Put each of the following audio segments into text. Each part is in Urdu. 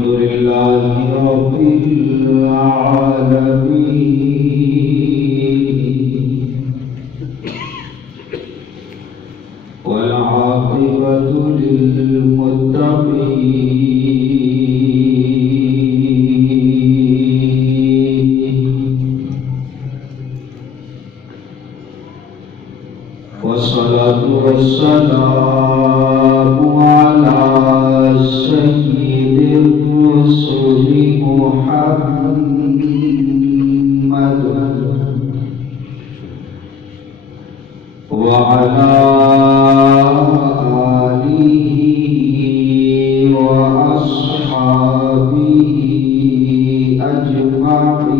الحمد لله رب العالمين والعاقبة للمتقين والصلاة والسلام على سيد الرسل محمد وعلى آله وأصحابه أجمعين.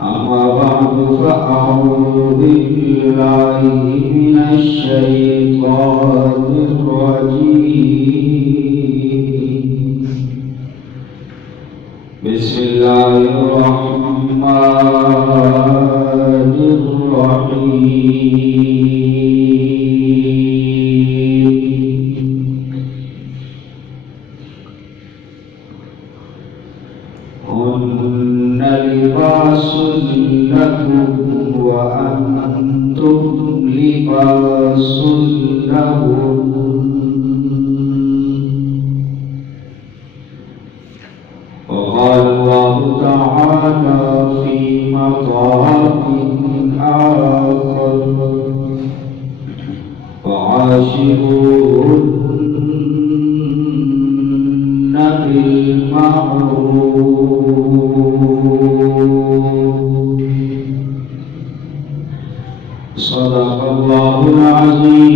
أما بعد فأعوذ بالله من الشيطان الرجيم. بسم الله الرحمن الرحيم. هن لباس لكم وأنتم لباس لهم. وقال الله تعالى في مقام آخر وعاشروهن بالمعروف. صدق الله العظيم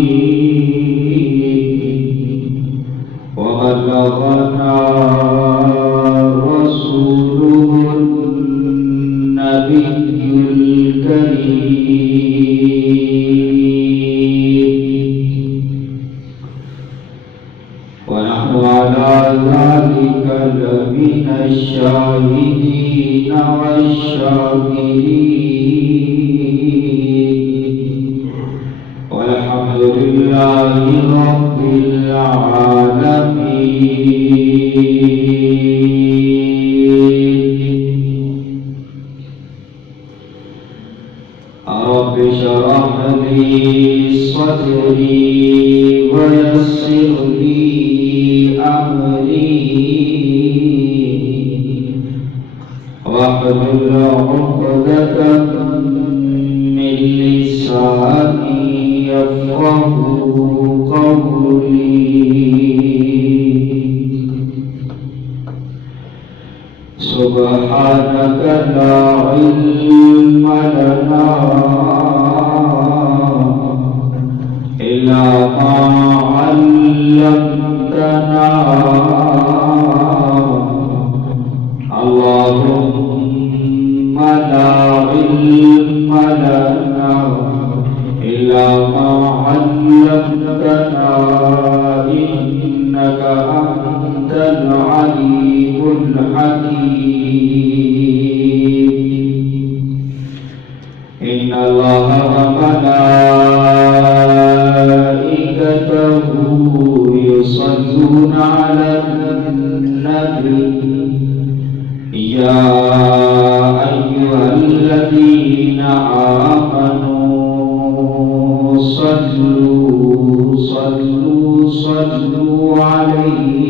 وبلغنا رسوله النبي الكريم ونحن على ذلك لمن الشاهدين والشاكرين والحمد لله رب العالمين. رب اشرح لي صدري ويسر لي أمري واحلل عقدة من لساني يفقهوا قولي. سبحانك لا علم لنا إلا ما علمتنا. اللهم لا علم لنا إلا ما علمتنا إنك أنت العليم الحكيم. إن الله وملائكته يصلون على النبي يا أيها الذين آمنوا صلوا عليه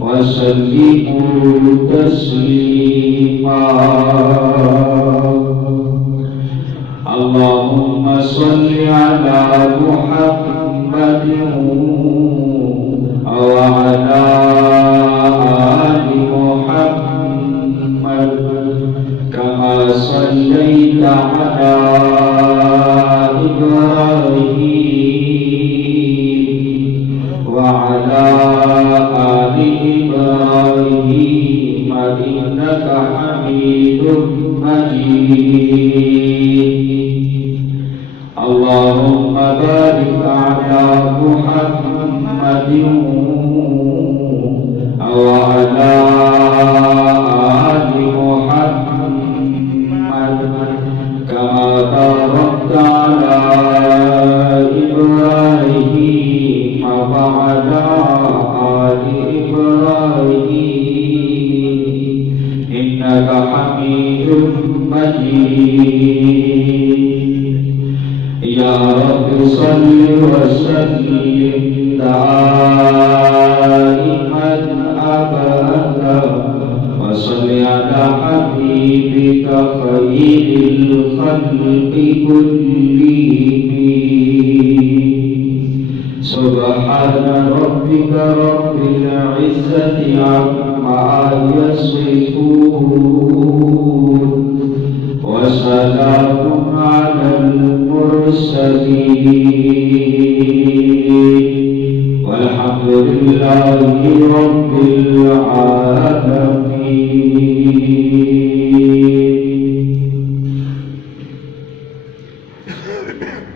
وسلموا تسليما. اللهم صل على محمد وعلى آل محمد كما صليت على إبراهيم وعلى آل إبراهيم إنك حميد مجيد. اللهم بارك على محمد وعلى آل محمد یا رب صل وسلم دائما ابدا وصل على حبيبك خير الخلق كلهم سبحان ربك رب العزة عما يصفون وسلام على المرسلين والحمد لله رب العالمين.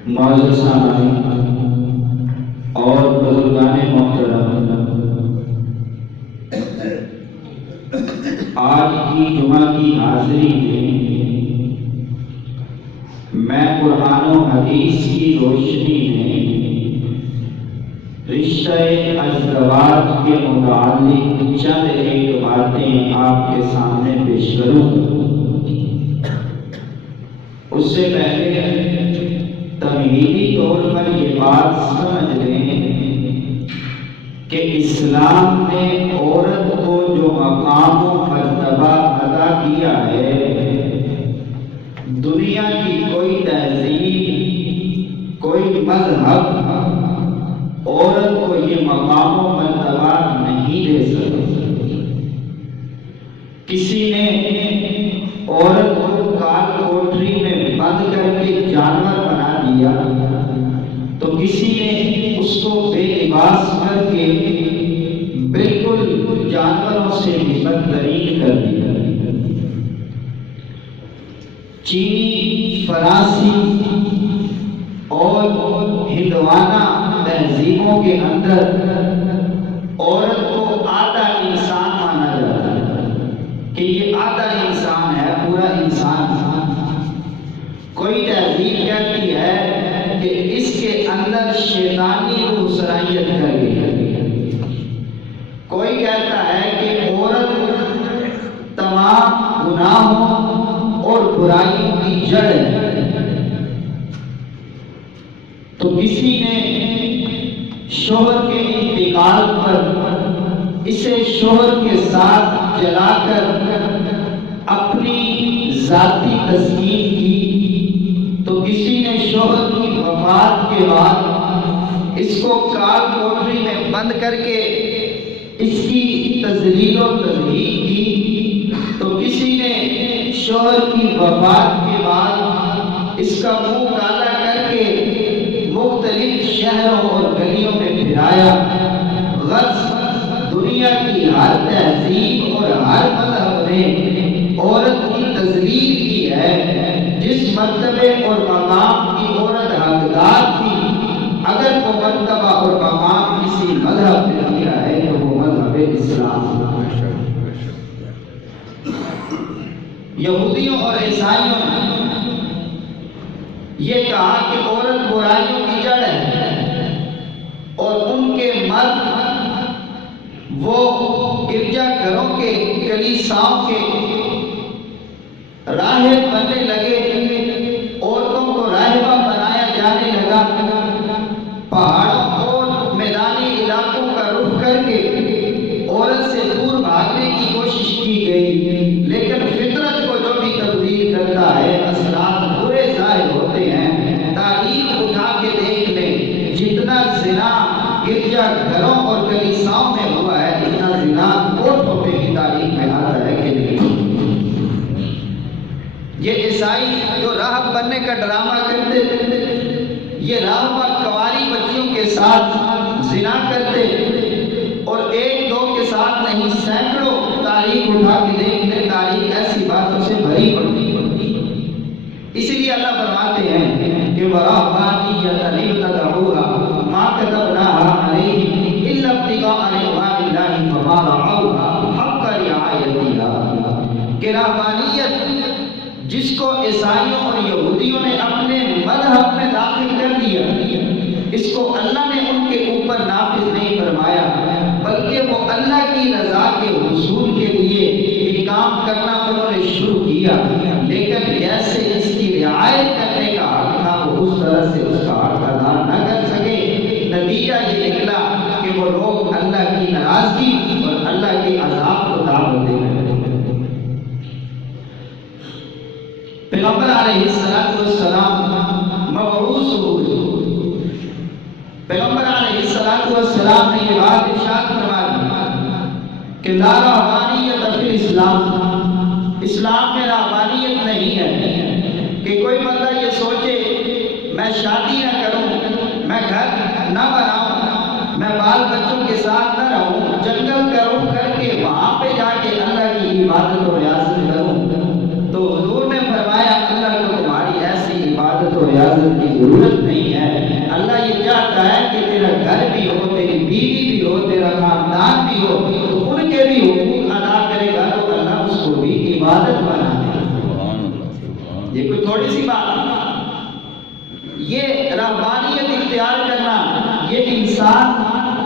معزز سامعین اور بزرگان محترم، آج کی جمعہ کی حاضری میں میں قرآن و حدیث کی روشنی میں رشتہ ازدواج کے متعلق چند ایک باتیں آپ کے سامنے پیش کروں. اس سے پہلے تمہیدی طور پر یہ بات سمجھ لیں کہ اسلام نے عورت کو جو مقام و مرتبہ عطا کیا ہے، دنیا کی کوئی تہذیب، کوئی مذہب عورت کو یہ مقام و مرتبہ نہیں دے سکتا. کسی نے عورت کو کال کوٹری میں بند کر کے جانور بنا دیا تو کسی نے اس کو بے لباس کر کے بالکل جانوروں سے بدترین کر دیا. چینی، فرانسی اور ہندوانہ تہذیبوں کے اندر عورت کو آدھا انسان مانا جاتا ہے کہ یہ آدھا انسان ہے، پورا انسان. کوئی تہذیب کہتی ہے کہ اس کے اندر شیطانی روح صلاحیت کر گئی. کوئی کہتا ہے کہ عورت تمام گناہوں اور برائیوں کی جڑ ہے. تو کسی نے شوہر کے انتقال پر اسے شوہر کے ساتھ جلا کر اپنی ذاتی تسکین کی، تو کسی نے شوہر کی وفات کے بعد اس کو کال کوٹری میں بند کر کے اس کی تذلیل و تضحیک کی، تو کسی نے شوہر کی وفات کے بعد اس کا منہ کالا کر کے مختلف شہروں اور گلیوں میں پھرایا. غرض دنیا کی ہر تہذیب اور ہر مذہب نے عورت کی تذلیل کی ہے. جس مرتبے اور مقام کی عورت حقدار تھی، اگر وہ مرتبہ اور مقام کسی مذہب نے دیا ہے تو وہ مذہب اسلام. یہودیوں اور عیسائیوں نے یہ کہا کہ عورت برائیوں کی جڑ ہے اور ان کے مرد وہ گرجا گھروں کے، کلیساؤں کے راہب بننے لگے، عورتوں کو راہبہ بنایا جانے لگا. پہاڑوں اور میدانی علاقوں کا رخ کر کے عورت سے دور بھاگنے کی کوشش کی گئی. لیکن فطرت کو جو بھی تبدیل کرتا ہے اثرات برے ظاہر ہوتے ہیں. تاریخ اٹھا کے دیکھ لیں، جتنا زنا گرجا گھروں اور کلیساؤں میں ہوا ہے، اتنا زنا کوٹ ہوتے کی تاریخ میں آتا ہے کہ نہیں. یہ عیسائی جو راہب بننے کا ڈرامہ کرتے، یہ راہبہ کنواری بچیوں کے ساتھ زنا کرتے اور ایک دو کے ساتھ نہیں، سینکڑوں. تاریخ اٹھا کے دیکھ لیں، تاریخ ایسی باتوں سے بھری پڑتی. اس لیے اللہ فرماتے ہیں کہ وَرَهْبَانِيَّةً ابْتَدَعُوهَا مَا كَتَبْنَاهَا عَلَيْهِمْ إِلَّا ابْتِغَاءَ رِضْوَانِ اللَّهِ فَمَا رَعَوْهَا حَقَّ رِعَایَتِهَا. کہ رہبانیت جس کو عیسائیوں اور یہودیوں نے اپنے مذہب میں داخل کر دیا، اس کو اللہ نے ان کے اوپر نافذ نہیں فرمایا، بلکہ وہ اللہ کی رضا کے حصول کے لیے یہ کام کرنا انہوں نے شروع کیا. لیکن جیسے اس کی رعایت کرنے کا حق تھا وہ اس طرح سے اس کا حق ادا نہ کر سکے۔ نتیجہ یہ نکلا کہ وہ لوگ اللہ کی ناراضگی اور اللہ کے عذاب کو دعوت دے رہے ہیں۔ پیغمبر علیہ السلام مبعوث ہوئے، پیغمبر علیہ السلام نے یہ بات ارشاد فرما دی کہ لا رہبانیت فی الاسلام، اسلام میں رہبانیت نہیں ہے کہ کوئی بندہ یہ سوچے میں شادی نہ کروں، میں گھر نہ بناؤں، میں بال بچوں کے ساتھ نہ رہوں، جنگل کروں کر کے وہاں پہ جا کے اللہ کی عبادت و ریاضت کروں۔ تو حضور نے فرمایا اللہ کو تمہاری ایسی عبادت و ریاضت کی ضرورت نہیں ہے، اللہ یہ چاہتا ہے کہ تیرا گھر بھی ہو، تیری بیوی بھی ہو، تیرا خاندان بھی ہو، تو ان کے بھی حقوق ادا کرے گا تو اللہ اس کو بھی عبادت بنا دے گا۔ یہ کوئی تھوڑی سی بات ہے۔ یہ رہبانیت اختیار کرنا یہ انسان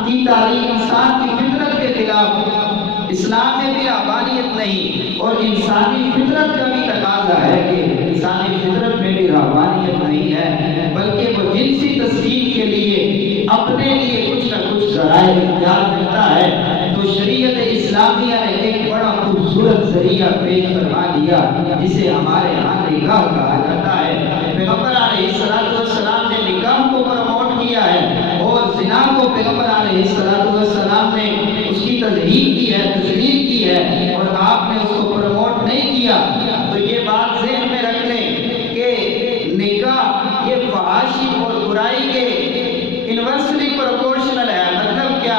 کی تعلیم، انسان کی فطرت کے خلاف، اسلام میں بھی رہبانیت نہیں، اور انسانی فطرت کا بھی تقاضا ہے کہ انسانی فطرت میں بھی رہبانیت نہیں ہے، بلکہ وہ جنسی تصدیق کے لیے اپنے لیے کچھ نہ کچھ ذرائع اختیار کرتا ہے۔ تو شریعت اسلامیہ نے ایک بڑا خوبصورت ذریعہ پیش فرما دیا جسے ہمارے یہاں نکاح کہا جاتا ہے۔ پیغمبر علیہ السلام نے نکاح کو پروموٹ کیا ہے، اور زنا کو پیغمبر علیہ السلام نے اس کی تذہیب کی ہے، تشریح کی ہے، اور آپ نے اس کو پروموٹ نہیں کیا۔ تو یہ بات ذہن میں رکھ لیں کہ نکاح یہ فحاشی اور برائی کے انورسلی پروپورشنل ہے۔ مطلب کیا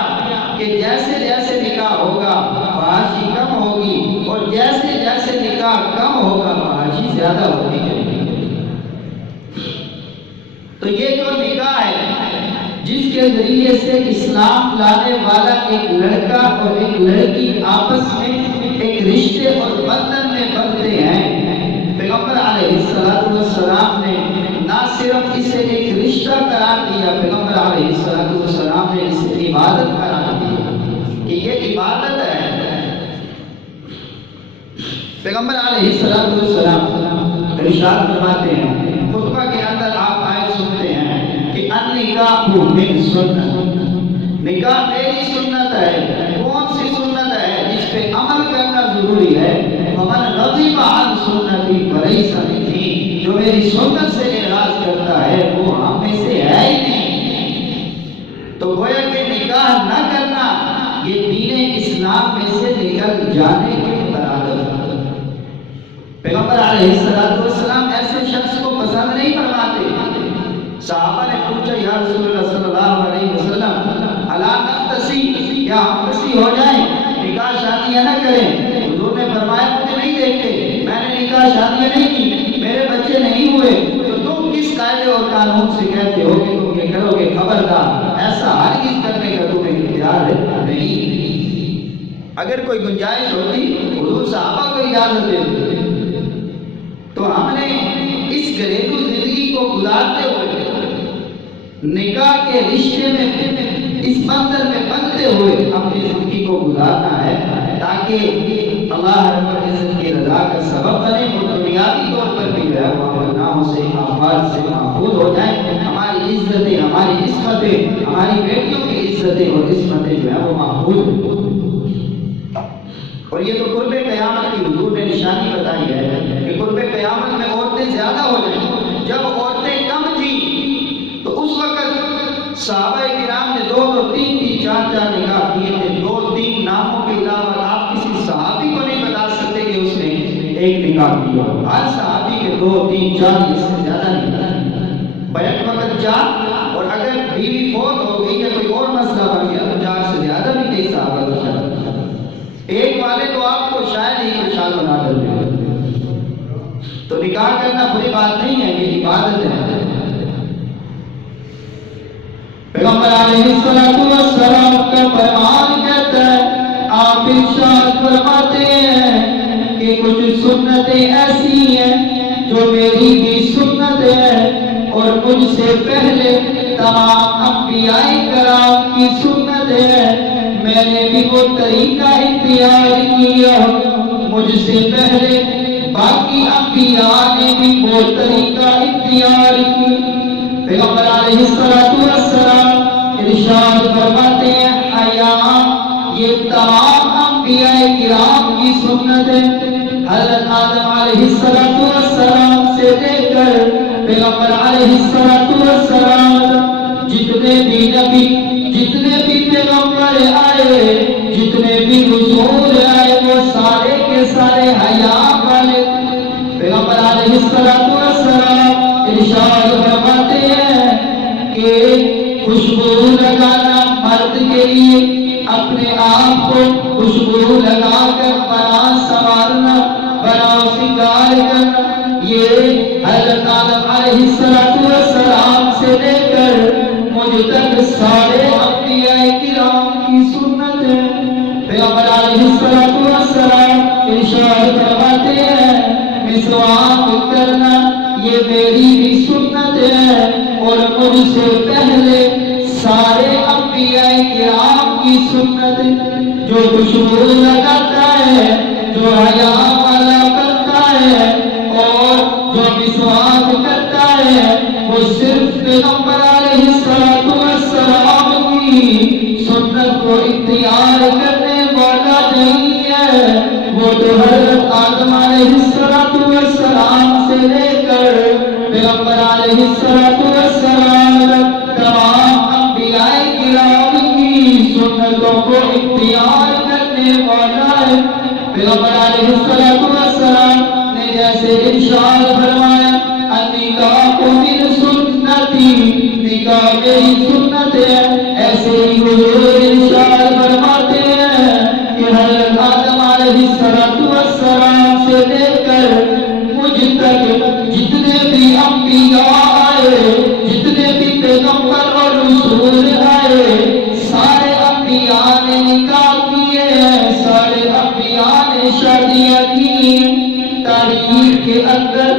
کہ جیسے جیسے نکاح ہوگا فحاشی کم ہوگی، اور جیسے جیسے نکاح کم ہوگا فحاشی زیادہ ہوگی۔ تو یہ جو نکاح ہے جس کے ذریعے سے اسلام لانے والا ایک لڑکا اور ایک لڑکی آپس میں ایک رشتے اور بندھن میں بندھتے ہیں، پیغمبر علیہ السلام نے نہ صرف اسے ایک رشتہ قرار دیا، پیغمبر علیہ السلام نے اسے عبادت قرار دیا کہ یہ عبادت ہے۔ پیغمبر علیہ السلام ارشاد فرماتے ہیں، خطبہ کے اندر آپ آیت سنتے ہیں کہ النکاح من سنت، نکاح میری سنت ہے۔ کون سی سنت ہے؟ جس پہ عمل کرنا ضروری ہے۔ ومن رغب عن سنتی فلیس منی، جو میری سنت سے اعراض کرتا ہے وہ ہم میں سے ہے ہی نہیں۔ تو گویا کہ نکاح نہ کرنا یہ دین اسلام میں سے نکل جانے کے برابر ہے۔ پیغمبر علیہ السلام ایسے شخص کو پسند نہیں فرماتے۔ صحابہ نے پوچھا یا رسول اللہ صلی اللہ علیہ وسلم الا نختصی، کیا ہم کسی ہو جائیں، نکاح شادیاں نہ کریں؟ حضور نے فرمایا مجھے نہیں دیکھتے، میں نے نکاح شادیاں نہیں کی، میرے بچے نہیں ہوئے، تو تم کس قاعدے اور قانون سے کہتے ہو کہ تم یہ کرو گے؟ خبردار، ایسا ہرگز کرنے کا تمہیں اختیار نہیں۔ اگر کوئی گنجائش ہوتی حضور صحابہ کو اجازت دیتے۔ تو ہم نے اس گھریلو زندگی کو گزارتے ہوئے نکاح کے رشتے میں اس بندھن میں بندھتے ہوئے اپنی زندگی کو گزارنا ہے، تاکہ اللہ رب العزت کی رضا کا سبب بنے اور دنیاوی طور پر بھی گناہوں سے، آفات سے محفوظ ہو جائیں۔ ہماری عزتیں، ہماری عصمتیں، ہماری بیٹیوں کی عزتیں اور عصمتیں جو ہے وہ محفوظ ہوں۔ اور یہ تو قرب قیامت کی حضور نے نشانی بتائی ہے کہ قرب قیامت میں عورتیں زیادہ ہو جائیں۔ جب عورتیں کم تھیں تو اس وقت صحابہ کرام نے 2 3 4 نکاح کیے تھے۔ 2 3 ناموں کے علاوہ آپ کسی صحابی کو نہیں بتا سکتے کہ اس نے ایک نکاح کیا۔ ہر صحابی کے 2 3 4 اس سے زیادہ نہیں، بیک وقت 4، اور اگر بیوی فوت ہو گئی یا کوئی اور مسئلہ بن گیا تو 4 سے زیادہ بھی کئی صحابہ کو شامل۔ ایک والے تو آپ کو شاید ہی کوئی شاد بنا کر دے۔ تو نکاح کرنا بری بات نہیں ہے، یہ عبادت ہے۔ پیغمبر علیہ السلام کا فرمان کہتا ہے، آپ ارشاد فرماتے ہیں کہ کچھ سنتیں ایسی ہیں جو میری بھی سنت ہے اور مجھ سے پہلے تمام انبیاء کرام کی سنت ہے۔ میں نے بھی وہ طریقہ اختیار کیا، مجھ سے پہلے باقی انبیاء نے بھی وہ طریقہ اختیار کیا۔ پیغمبر علیہ السلام ارشاد فرماتے ہیں حیا یہ تمام انبیاء کرام کی سنت ہے۔ حضرت آدم علیہ السلام سے لے کر پیغمبر علیہ السلام جتنے بھی نبی جتنے بھی پیغمبر آئے جتنے بھی رسول آئے وہ سارے کے سارے حیا والے۔ پیغمبر علیہ السلام ارشاد فرماتے ہیں کہ خوشبو لگانا مرد کے لیے اپنے آپ کو خوشبو لگا کر بنا سنوارنا بنا سنگار کرنا یہ حضرت آدم علیہ السلام سے لے کر مجھ تک سارے انبیاء کرام کی سنت ہے۔ پیغمبر علیہ السلام ارشاد فرماتے ہیں مسواک کرنا یہ میری بھی سنت ہے اور مجھ سے پہلے سارے انبیاء کرام کی سنت ہے۔ جو خوشبو لگاتا ہے جو حیا والا کرتا ہے اور جو مسواک کرتا ہے وہ صرف پیغمبر علیہ السلام کی سنت کو اختیار کرنے والا نہیں ہے، وہ تو حضرت آدم علیہ السلام سے لے کر پیغمبر علیہ السلام تمام انبیاء کرام کی سنتوں کو اختیار کرنے والا ہے۔ پیغمبر علیہ السلام نے جیسے ارشاد فرمایا النکاح من سنتی نکاح میری سنت ہے، ایسے ہی حضور ارشاد فرماتے ہیں کہ حضرت آدم علیہ السلام سے لے کر مجھ تک جتنے بھی انبیاء آئے جتنے بھی پیغمبر اور رسول آئے سارے انبیاء نے نکاح کیے ہیں، سارے انبیاء نے شادیاں کی۔ تاریخ کے اندر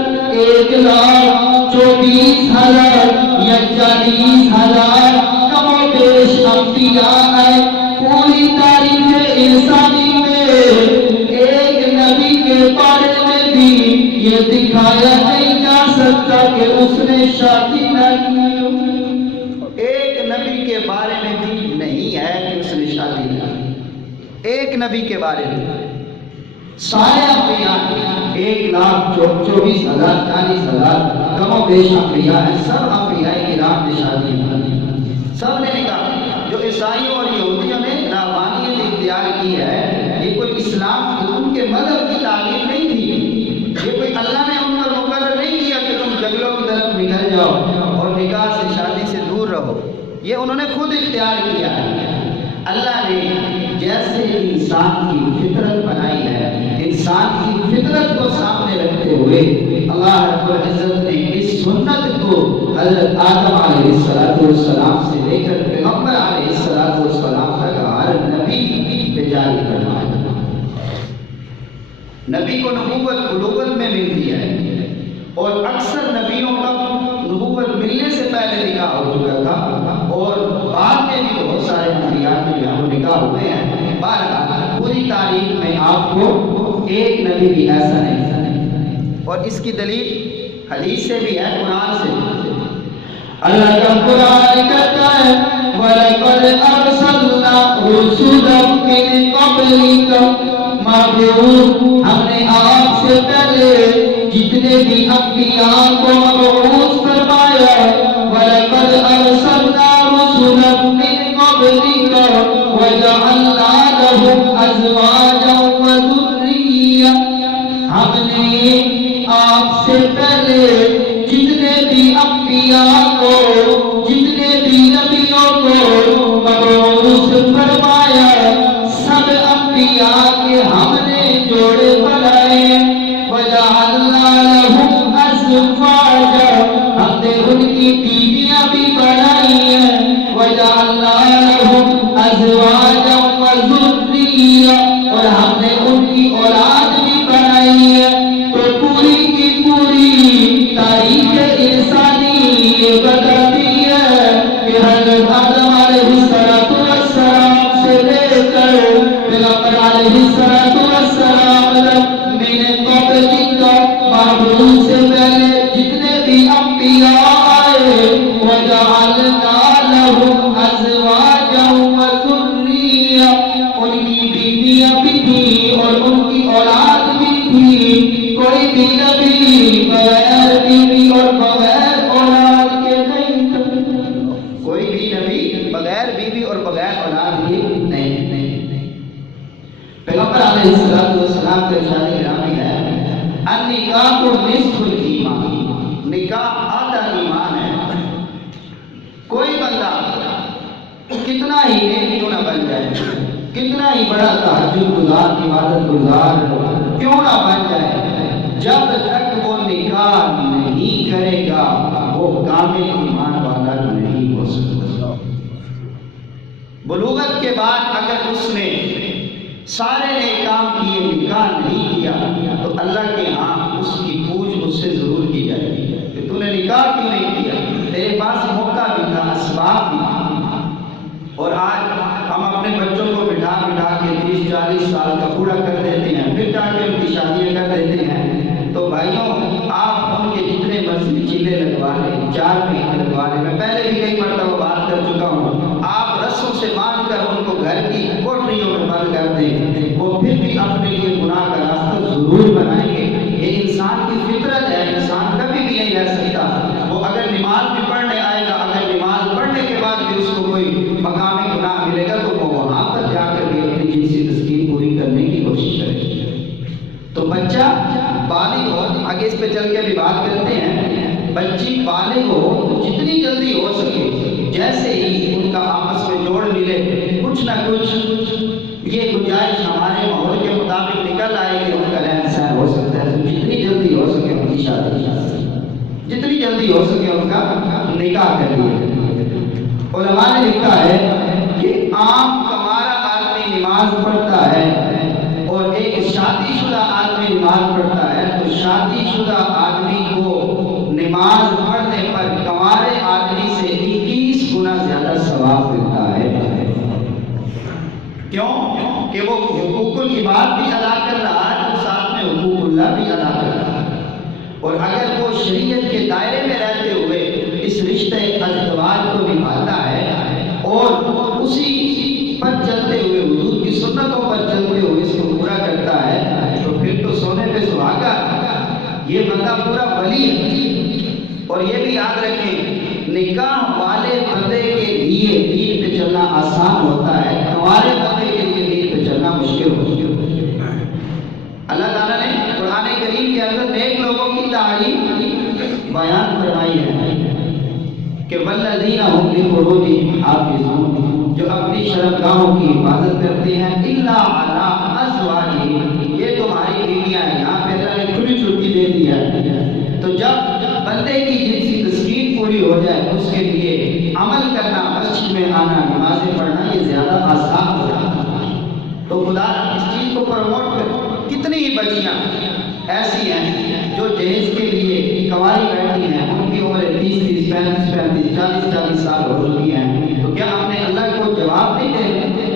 1,24,000 یا 40,000 کم و بیش انبیاء آئے۔ پوری تاریخ انسانی میں ایک نبی کے بارے میں بھی یہ دکھایا نہیں جا سکتا کہ اس نے شادی نہ کی۔ ایک نبی کے بارے میں بھی نہیں ہے کہ اس نے شادی نہ کی۔ ایک نبی کے بارے میں سارے انبیاء 1,24,000 40,000 کم و بیش انبیاء ہیں، سب انبیاء کرام نے شادی کی، سب نے نکاح۔ جو عیسائیوں اور یہودیوں نے رحمانیت اختیار کی ہے یہ کوئی اسلام ان کے مذہب کی تعلیم نہیں تھی، یہ کوئی اللہ نے ان پر مقرر نہیں کیا کہ تم جنگلوں کی طرف نکل جاؤ اور نکاح سے شادی سے دور رہو، یہ انہوں نے خود اختیار کیا ہے۔ اللہ نے جیسے انسان کی فطرت بنائی ہے انسان کی فطرت کو سامنے رکھتے ہوئے اللہ رب العزت نے اس سنت کو حضرت آدم علیہ السلام سے لے کر پیغمبر علیہ السلام تک ہر نبی پہ جاری فرمایا۔ نبی کو نبوت الوہیت میں ملتی ہے اور اکثر نبیوں کا نبوت ملنے سے پہلے نکاح ہو چکا تھا اور بعد میں بھی بہت سارے انبیاء کے یہاں نکاح ہوئے ہیں۔ بہرحال پوری تاریخ میں آپ کو ایک نبی بھی ایسا نہیں، اور اس کی دلیل حدیث سے بھی ہے قرآن سے بھی۔ اللہ کا قرآن کہتا ہے وَلَقَدْ أَرْسَلْنَا رُسُلًا مِّن قَبْلِكَ مَبْعُوثٍ ہم نے آپ سے پہلے جتنے بھی انبیاء کو مبعوث فرمایا وَلَقَدْ أَرْسَلْنَا رُسُلًا مِّن قَبْلِكَ وَجَعَلْنَا لَهُمْ أَزْوَاجًا وَذُرِّيَّةً ہم نے آپ سے پہلے جتنے بھی انبیاء کو جتنے بھی نبیوں کو مبعوث فرمایا سب انبیاء کے ہم نے جوڑے بنائے وَجَعَلْنَا لَهُمْ أَزْوَاجًا ہم نے ان کی بیویاں بھی بنائی ہیں وَجَعَلْنَا لَهُمْ أَزْوَاجًا وَذُرِّيَّةً اور ہم نے ان کی اولاد بھی بنائی ہے۔ تو پوری کی پوری تاریخ انسانی یہ بتاتی ہے کہ حضرت آدم علیہ السلام سے لے کر پیغمبر علیہ السلام من قبلک پیغمبر علیہ السلام کا ارشاد گرامی ہے النکاح نصف الایمان، نکاح آدھا ایمان ہے۔ کوئی بندہ کتنا ہی نیک کیوں نہ بن جائے، کتنا ہی بڑا تہجد گزار عبادت گزار کیوں نہ بن جائے، جب تک وہ نکاح نہیں کرے گا وہ کامل ایمان والا نہیں ہو سکتا۔ بلوغت کے بعد اگر اس نے سارے نیک کام کیے نکاح نہیں کیا تو اللہ کے ہاں اس کی پوچھ اس سے ضرور کی جائے گی کہ تو نے نکاح کیوں نہیں کیا، تیرے پاس موقع بھی تھا، اسباب بھی تھا۔ اور آج ہم اپنے بچوں کو بٹھا کے 30-40 سال کا پورا کر دیتے ہیں، پھر جا کے ان کی شادیاں کر دیتے ہیں۔ تو بھائیوں آپ ان کے جتنے مرضی چیلے لگوا لیں، 4 مہینے لگوا لیں، میں پہلے بھی کئی مرتبہ بات کر چکا ہوں، آپ رسوں سے باندھ کر ان کو گھر کی کوٹریوں میں بند کر دیں، وہ پھر بھی اپنے لیے گناہ کا راستہ ضرور بنائیں گے۔ یہ انسان کی فطرت ہے، انسان کبھی بھی نہیں رہ سکتا۔ وہ اگر نماز بھی پڑھنے آئے گا، اگر نماز پڑھنے کے بعد بھی اس کو کوئی مقامی گناہ ملے گا تو وہ وہاں پر جا کر بھی اپنی جنسی تسکین پوری کرنے کی کوشش کرے گا۔ تو بچہ بالغ ہو، آگے اس پہ چل کے بھی بات کرتے ہیں، بچی بالغ ہو تو جتنی جلدی ہو سکے، جیسے ہی ان کا آپس میں جوڑ ملے، کچھ نہ کچھ یہ گنجائش ہمارے ماحول کے مطابق نکل آئے کہ ان کا رہن سہن ہو سکتا ہے، تو جتنی جلدی ہو سکے ان کی شادی، جتنی جلدی ہو سکے ان کا نکاح کریے۔ علماء نے لکھا ہے کہ عام کمارہ آدمی نماز پڑھتا ہے اور ایک شادی شدہ آدمی نماز پڑھتا ہے، تو شادی شدہ آدمی کو نماز پڑھنے پر کنوارے آدمی سے 21 گنا زیادہ ثواب ملتا ہے۔ کیوں؟ کہ وہ حقوق العباد بھی ادا کر رہا ہے اور ساتھ میں حقوق اللہ بھی ادا کر رہا ہے۔ اور اگر وہ شریعت کے دائرے میں رہتے ہوئے اس رشتے ازدواج کو نبھاتا ہے اور اسی پر چلتے ہوئے حضور کی سنتوں پر چلتے ہوئے اس کو پورا کرتا ہے، تو پھر تو سونے پہ سہاگا، یہ بندہ پورا ولی ہے۔ اور یہ بھی یاد رکھیں، نکاح والے بندے کے لیے دین پہ چلنا آسان ہوتا ہے، ہمارے بندے کے لیے دین پہ چلنا مشکل ہوتا ہے۔ اللہ تعالیٰ نے قرآن کریم کے اندر نیک لوگوں کی تعریف بیان فرمائی ہے کہ والذین هم لفروجہم حافظون، جو اپنی شرمگاہوں کی حفاظت کرتے ہیں، الا علی ازواجہم، یہ تمہاری بیویاں ہیں، یہاں پہ اللہ نے کھلی چھٹی دے دی ہے۔ تو جب بندے کی جنسی تسکین پوری ہو جائے اس کے لیے عمل کرنا، مسجد میں آنا، نمازیں پڑھنا یہ زیادہ آسان ہو جاتا ہے۔ تو خدا اس چیز کو پروموٹ کر، کتنی ہی بچیاں ایسی ہیں جو جہیز کے لیے کنواری بیٹھی ہیں، ان کی عمر 30 35 40 سال ہو چکی ہیں، تو کیا ہم نے اللہ کو جواب نہیں دے؟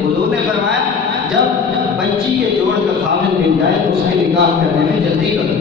حضور نے فرمایا جب بچی کے جوڑ کا خاوند مل جائے تو اس کے نکاح کرنے میں جلدی کرو۔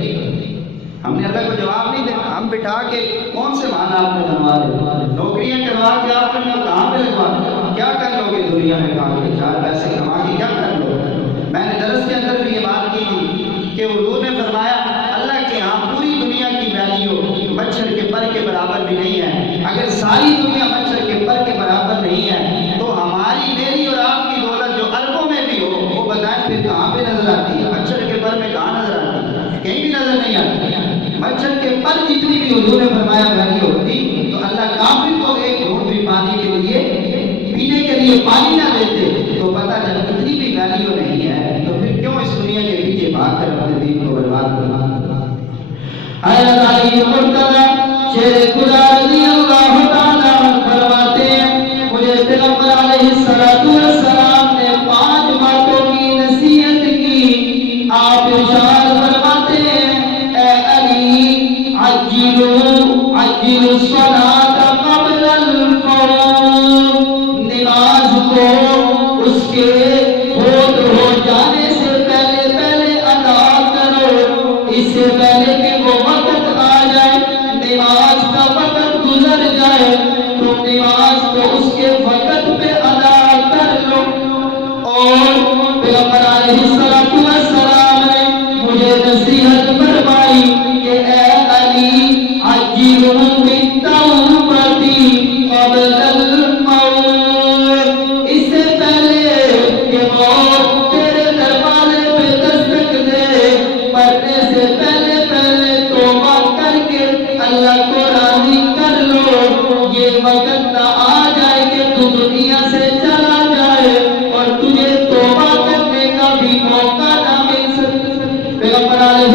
ہم نے اللہ کو جواب نہیں دینا، ہم بٹھا کے کون سے معنی آپ نے بنوا دے، نوکریاں کروا کے آپ نے کہاں پہ لگوا دے، کیا کر لو گے دنیا میں، کہاں کے 4 پیسے کما کے کیا کر لو گے؟ میں نے درس کے اندر بھی یہ بات کی تھی کہ حضور نے فرمایا اللہ کے ہاں پوری دنیا کی ویلیو مچھر کے پر کے برابر بھی نہیں ہے۔ اگر ساری دنیا مچھر کے پر کے برابر نہیں ہے تو ہماری میری اور آپ کی دولت جو اربوں میں بھی ہو، وہ بتائیں پھر کہاں پہ نظر آتی ہے؟ مچھر کے پر میں کہاں نظر آتی ہے؟ کہیں بھی نظر نہیں آتی۔ مچھر کے پر جتنی بھی حضور نے فرمایا ویلیو ہوتی تو اللہ کافر کو ایک گھونٹ بھی پانی کے لیے، پینے کے لیے پانی نہ دیتے، تو پتہ چل اتنی بھی ویلیو نہیں ہے، تو پھر کیوں اس دنیا کے پیچھے بھاگ کر اپنے دین کو برباد کرنا؟ حضرت علی مرتضی شیر خدا رضی اللہ تعالیٰ عنہ فرماتے ہیں مجھے پیغمبر علیہ السلام نے 5 باتوں کی نصیحت کی۔ آپ ارشاد فرماتے ہیں اے علی عجلوا الصلاۃ قبل الفروض، نماز کو اس کے فوت ہو جانے سے پہلے ادا کرو، اس سے پہلے کہ وہ وقت آ جائے، نماز کا وقت گزر جائے، تم نماز کو اس کے وقت پہ ادا کر لو۔ اور پیغمبر علیہ السلام نے مجھے نصیحت فرمائی کہ اے علی عجلوا بالتوبۃ قبل الموت، اس سے پہلے کہ موت تیرے دربار پیغمبر علیہ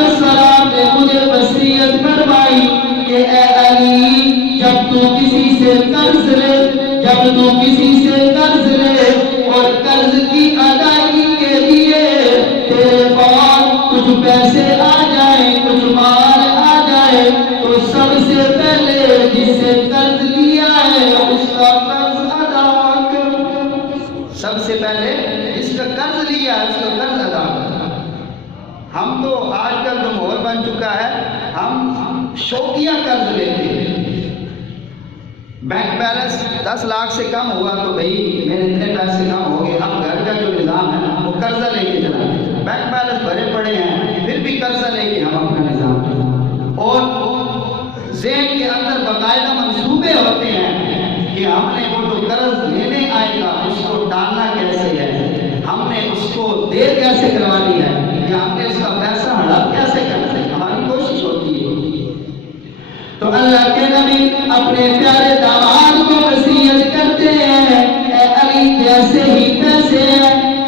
السلام نے مجھے وصیت فرمائی کہ اے علی جب تو کسی سے قرض لے اور قرض کی ادائیگی کے لیے تیرے پاس کچھ پیسے آ جائیں کچھ مال آ جائے تو سب سے پہلے جس سے قرض لیا ہے اس کا قرض ادا کر. سب سے پہلے جس کا قرض لیا ہے اس کا قرض ادا کر. ہم تو آج کل جو ماحول بن چکا ہے ہم شوقیہ قرض لیتے ہیں. بینک بیلنس 10 لاکھ سے کم ہوا تو بھائی میرے اتنے پیسے کم ہو گئے. اب گھر کا جو نظام ہے وہ قرضہ لے کے چلا. بینک بیلنس بھرے پڑے ہیں پھر بھی قرضہ لے کے ہم اپنا نظام اور ذہن کے اندر باقاعدہ منصوبے ہوتے ہیں کہ ہم نے وہ جو قرض لینے آئے گا اس کو ٹالنا کیسے ہے, ہم نے اس کو دیر کیسے کروانی ہے یا ہم نے اس کا پیسہ ہڑپ کیسے کرنا ہے, ہماری کوشش ہوتی ہے. تو اللہ کے نبی اپنے پیارے داماد کو وصیت کرتے ہیں اے علی جیسے ہی پیسے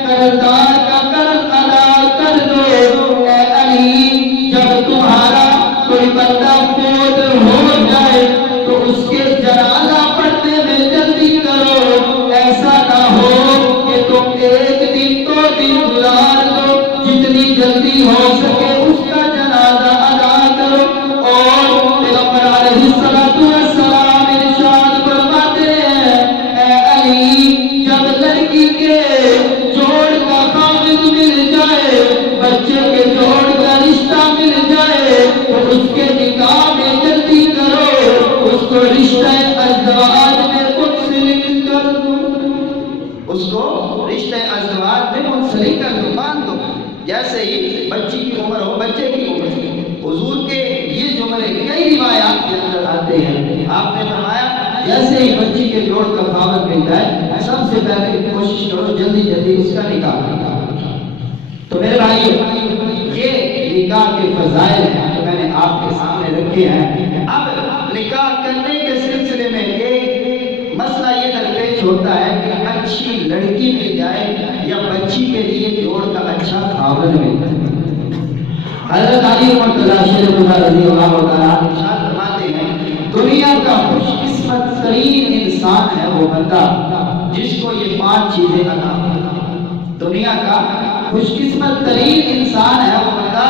قرضدار کا قرض ادا کر دو. اے علی جب تمہارا کوئی بندہ فوت ہو جائے تو اس کے جنازہ پڑھنے میں جلدی کرو. ایسا نہ ہو کہ تم ایک دن 2 دن گزار دو, جتنی جلدی ہو سکے اس کا جنازہ ادا کرو. اور پیغمبر علیہ السلام ارشاد فرماتے ہیں اے علی جب لڑکی کے جوڑ کا خاوند مل جائے, بچے کے جوڑ کا رشتہ مل جائے تو اس کے نکاح میں جلدی کرو, اس کو رشتہ ازدواج میں منسلک کر دو, اس کو رشتہ ازدواج میں منسلک کر دو, باندھ دو. جیسے ہی بچی کی عمر ہو بچے کی عمر, حضور کے یہ جملے کئی روایات کے اندر آتے ہیں. آپ نے فرمایا جیسے ہی بچی کے جوڑ کا خاوند مل جائے سب سے پہلے کوشش کرو جلدی جلدی اس کا نکاح کرو. تو میرے بھائی یہ نکاح کے فضائل ہیں جو میں نے آپ کے سامنے رکھے ہیں. اب نکاح کرنے کے سلسلے میں ایک مسئلہ یہ درپیش ہوتا ہے کہ اچھی لڑکی مل جائے یا بچی کے لیے جوڑ کا اچھا خاوند مل جائے. حضرت علی مرتضی شریف رضی اللہ تعالیٰ ارشاد فرماتے ہیں دنیا کا خوش قسمت ترین انسان ہے وہ بندہ جس کو یہ 5 چیزیں عطا ہوں. دنیا کا خوش قسمت ترین انسان ہے وہ بندہ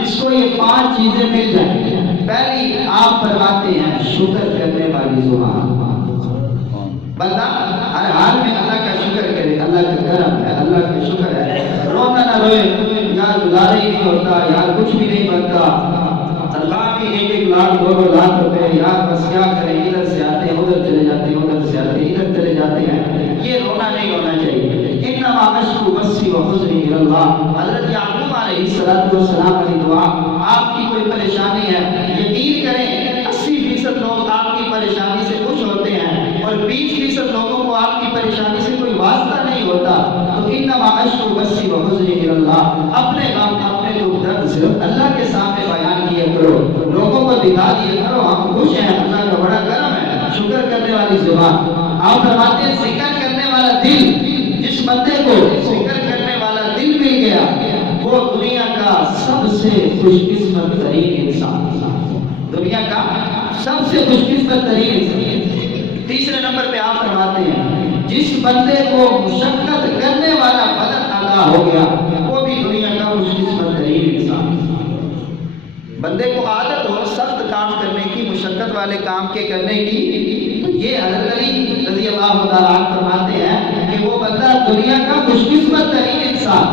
جس کو یہ 5 چیزیں مل جائیں. پہلی آپ فرماتے ہیں شکر کرنے والی زبان. بندہ ہر حال میں اللہ کا شکر کرے, اللہ کا کرم ہے, اللہ کا شکر ہے, رونا نہ روئے, یار گزارا ہی نہیں ہوتا, یار کچھ بھی نہیں بنتا, تنخواہ بھی 1-1 لاکھ 2-2 لاکھ روپے, یار بس کیا کریں, ادھر سے آتے ہیں ادھر چلے جاتے ہیں, ادھر سے آتے ہیں ادھر چلے جاتے ہیں. یہ رونا نہیں ہونا چاہیے. انما اشکو بثی وحزنی الی اللہ. حضرت یعقوب علیہ السلام کی دعا, آپ کی کوئی پریشانی ہے یقین کریں 80% لوگ آپ کی پریشانی سے خوش ہوتے ہیں اور 20% لوگوں کو آپ کی پریشانی سے کوئی واسطہ نہیں ہوتا. تو انما اشکو بثی وحزنی الی اللہ, اپنے غم اپنے دکھ درد صرف اللہ کے سامنے بیان کیا کرو, لوگوں کو دکھا دیا کرو ہم خوش ہیں, اللہ کا بڑا کرم ہے. شکر کرنے والی زبان. آپ فرماتے ہیں ذکر کرنے والا دل, جس بندے کو ذکر کرنے والا دل مل گیا وہ دنیا کا سب سے خوش قسمت ترین انسان, دنیا کا سب سے خوش قسمت ترین انسان. تیسرے نمبر پہ آپ فرماتے ہیں جس بندے کو مشقت کرنے والا بدن عطا ہو گیا وہ بھی دنیا کا خوش قسمت ترین انسان. بندے کو عادت ہو سخت کام کرنے کی, مشقت والے کام کے کرنے کی, تو یہ حضرت علی رضی اللہ تعالیٰ عنہ فرماتے ہیں کہ وہ بندہ دنیا کا خوش قسمت ترین انسان.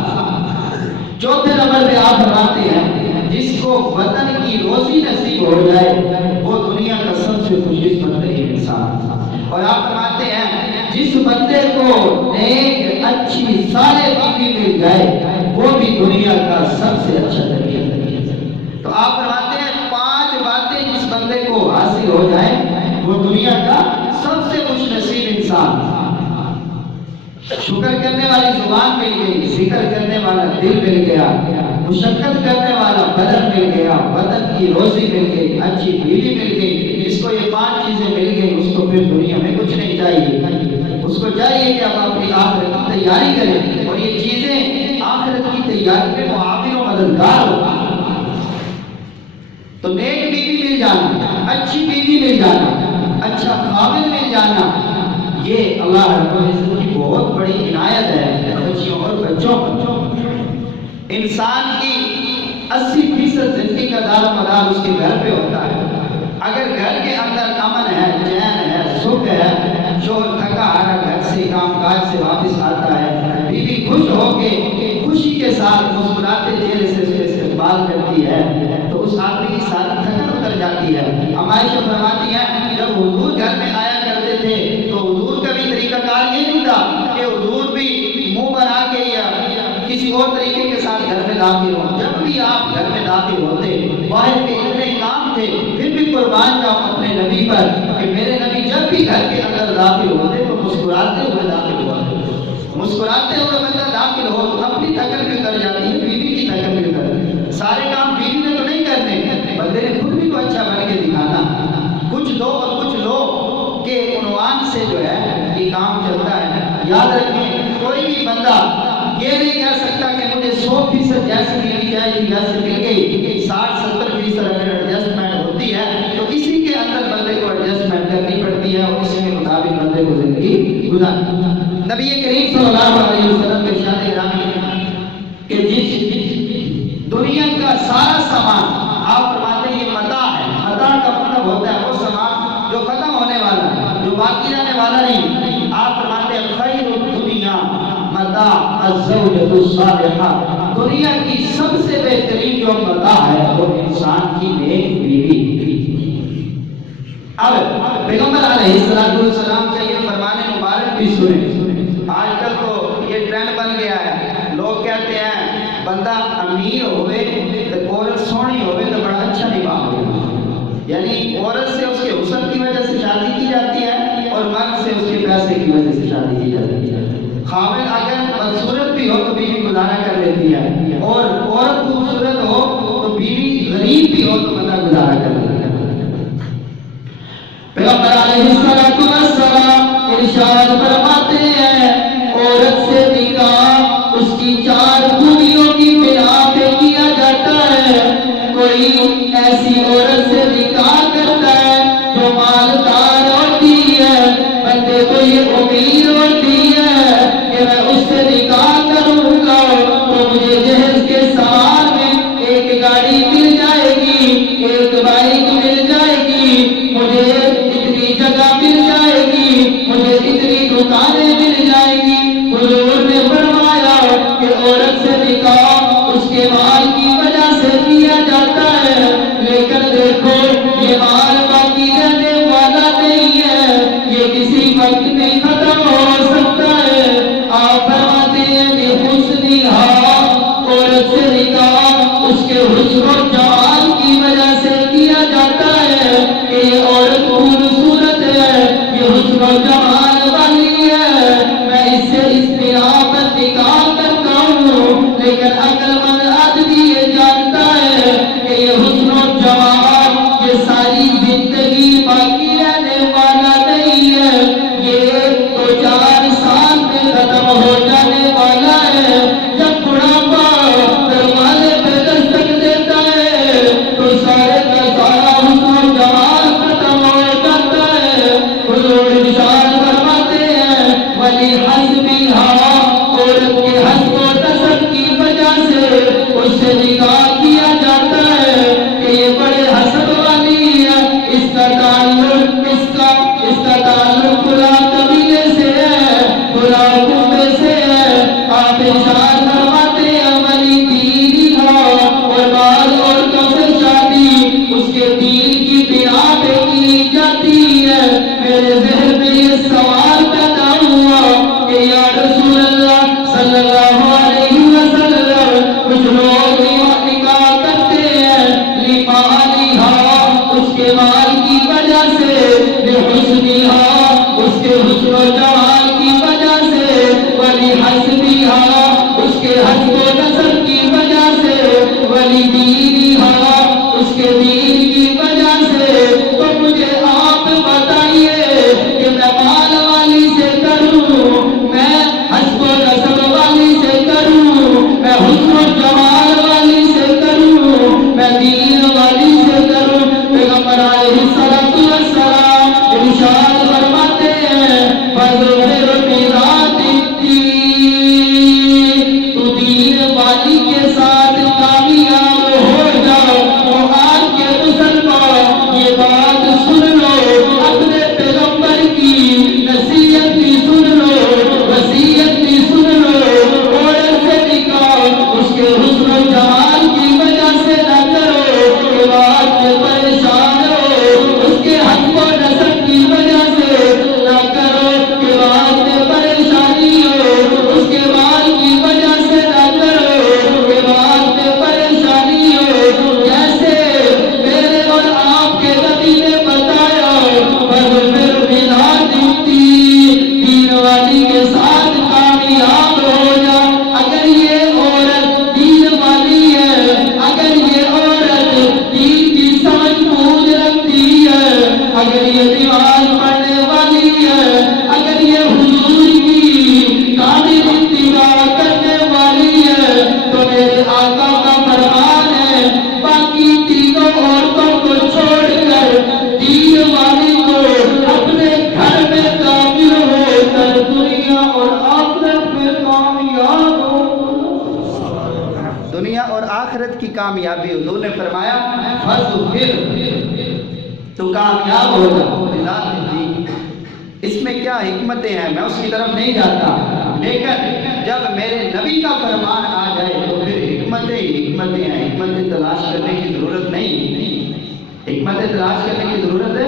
چوتھے نمبر پہ آپ فرماتے ہیں جس کو وطن کی روزی نصیب ہو جائے وہ دنیا کا سب سے خوش قسمت ترین انسان. اور آپ فرماتے ہیں جس بندے کو نیک اچھی صالح بیوی مل جائے وہ بھی دنیا کا سب سے اچھا ترین. تو آپ فرماتے ہیں 5 باتیں جس بندے کو حاصل ہو جائیں وہ دنیا کا سب سے خوش نصیب انسان. شکر کرنے والی زبان مل گئی, ذکر کرنے والا دل مل گیا, مشقت کرنے والا بدن مل گیا, وطن کی روزی مل گئی, اچھی بیوی مل گئی. جس کو یہ 5 چیزیں مل گئی اس کو پھر دنیا میں کچھ نہیں چاہیے. اس کو چاہیے کہ ہم اپنی آخرت کی تیاری کریں اور یہ چیزیں آخرت کی تیاری میں معاون و مددگار ہوگا. تو نیک بیوی مل جانا، اچھی بیوی مل جانا، اچھا خاوند مل جانا، یہ اللہ رب العزت کی بہت بڑی عنایت ہے بچیوں اور بچوں پر. انسان کی 80% زندگی کا دار و مدار اس کے گھر پہ ہوتا ہے. اگر گھر کے اندر امن ہے، چین ہے، سکھ ہے، شوہر تھکا آرا گھر سے کام کاج سے واپس آتا ہے، بیوی خوش ہو کے خوشی کے ساتھ مسکراتے چہرے سے اس کا استقبال کرتی ہے، تو اس آدمی کی ساری تھکن اتر جاتی ہے. عائشہ فرماتی ہیں جب حضور گھر میں آیا کرتے تھے تو حضور کا بھی طریقہ کار یہ نہیں تھا کہ حضور بھی منہ بنا کے یا کسی اور طریقے کے ساتھ گھر میں داخل ہوں. جب بھی آپ گھر میں داخل ہوتے، باہر کے اتنے کام تھے، پھر بھی قربان جاؤں اپنے نبی پر کہ میرے نبی جب بھی گھر کے اندر داخل ہوتے تو مسکراتے ہوئے داخل ہوتے. مسکراتے ہوئے بندہ داخل ہو تو اپنی تھکن بھی اتر جاتی ہے، بیوی کی تھکن بھی اتر. سارے کام بیوی نے تو نہیں کرنے، بندے نے خود بھی تو اچھا بن کے دکھانا. کچھ دو اور کچھ لو کے عنوان سے جو ہے یہ کام چلتا ہے. یاد رکھیں کوئی بھی بندہ یہ نہیں کہہ سکتا کہ مجھے 100% جیسے ملنی چاہیے جیسے مل گئی. 60-70% اگر ایڈجسٹمنٹ ہوتی ہے تو اسی کے اندر بندے کو ایڈجسٹمنٹ کرنی پڑتی ہے اور اسی کے مطابق بندے کو زندگی گزارنی. نبی کریم صلی اللہ علیہ وسلم کے ارشاد گرامی کہ جس دنیا کا سارا سامان آپ فرماتے ہیں یہ متاع ہے. متاع کا مطلب ہوتا ہے وہ سامان جو ختم ہونے والا ہے، جو باقی رہنے والا نہیں. آپ فرماتے ہیں خیر الدنیا متاع الزوجۃ الصالحہ. دنیا کی سب سے بہترین جو متاع ہے وہ انسان کی نیک بیوی. اب پیغمبر علیہ السلام کا یہ فرمان مبارک بھی سنیں. آج کل تو یہ ٹرینڈ بن گیا ہے، لوگ کہتے ہیں بندہ امیر ہوئے تو عورت سونی ہوئے تو بڑا اچھا نباہ ہوگا. یعنی عورت سے اس کے حسن کی وجہ سے شادی کی جاتی ہے اور مرد سے اس کے پیسے کی وجہ سے شادی کی جاتی ہے. خاوند اگر بدصورت بھی ہو تو بیوی گزارا کر لیتی ہے، اور عورت خوبصورت ہو تو بیوی غریب بھی ہو تو بندہ گزارا کر لیتا ہے. پیغمبر علیہ السلام ارشاد فرماتے ہیں عورت سے نکاح اس کی 4 خوبیوں کی بنا پہ کیا جاتا ہے. کوئی ایسی عورت سے نکاح کرتا ہے جو مالدار ہوتی ہے، بندے کو یہ امید ہوتی ہے کہ میں اس سے نکاح کروں گا تو مجھے جہیز کے سامان میں ایک گاڑی مل جائے گی، ایک بائک مل جائے گی، مجھے اتنی جگہ مل جائے گی، مجھے اتنی دکانیں مل دنیا اور آخرت کی کامیابی۔ حضور نے فرمایا فَاصْبِرْ، تو کامیاب ہو جاؤ بذات الدین۔ اس میں کیا حکمتیں ہیں میں اس کی طرف نہیں جاتا، لیکن جب میرے نبی کا فرمان آ جائے تو پھر حکمتیں ہیں، حکمتیں تلاش کرنے کی ضرورت نہیں، حکمتیں تلاش کرنے کی ضرورت ہے۔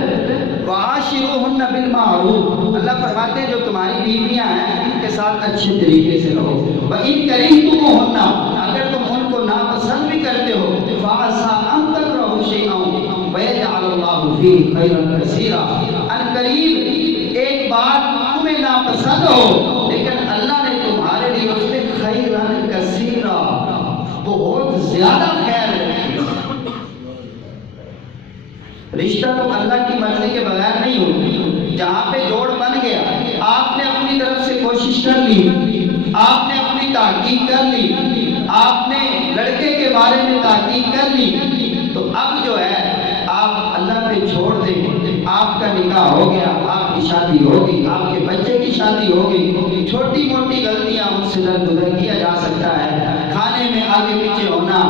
وَعَاشِرُوهُنَّ بِالْمَعْرُوفِ، اللہ فرماتے ہیں جو تمہاری بیویاں ہیں ان کے ساتھ اچھے طریقے سے رہو۔ وَإِن كَرِهْتُمُوهُنَّ، اگر تم ان کو ناپسند بھی کرتے ہو، فَعَسَىٰ أَن تَكْرَهُوا شَيْئًا وَيَجْعَلَ اللَّهُ فِيهِ خَيْرًا كَثِيرًا، ان قریب ایک بات تمہیں ناپسند ہو لیکن اللہ نے تمہارے لیے اس میں خیرًا کثیرا، بہت زیادہ خیر رکھی۔ رشتہ تو اللہ کی مرضی کے بغیر نہیں ہوتا۔ جہاں پہ جوڑ بن گیا، آپ نے اپنی طرف سے کوشش کر لی، آپ نے اپنی تحقیق کر لی، آپ نے لڑکے کے بارے میں تحقیق کر لی، تو اب جو ہے آپ اللہ پہ چھوڑ دیں، آپ کا نکاح ہو گیا، آپ کی شادی ہوگی، آپ کے بچے کی شادی ہوگی، چھوٹی موٹی غلطیاں ان سے درگزر کیا جا سکتا ہے۔ کھانے میں آگے پیچھے ہونا،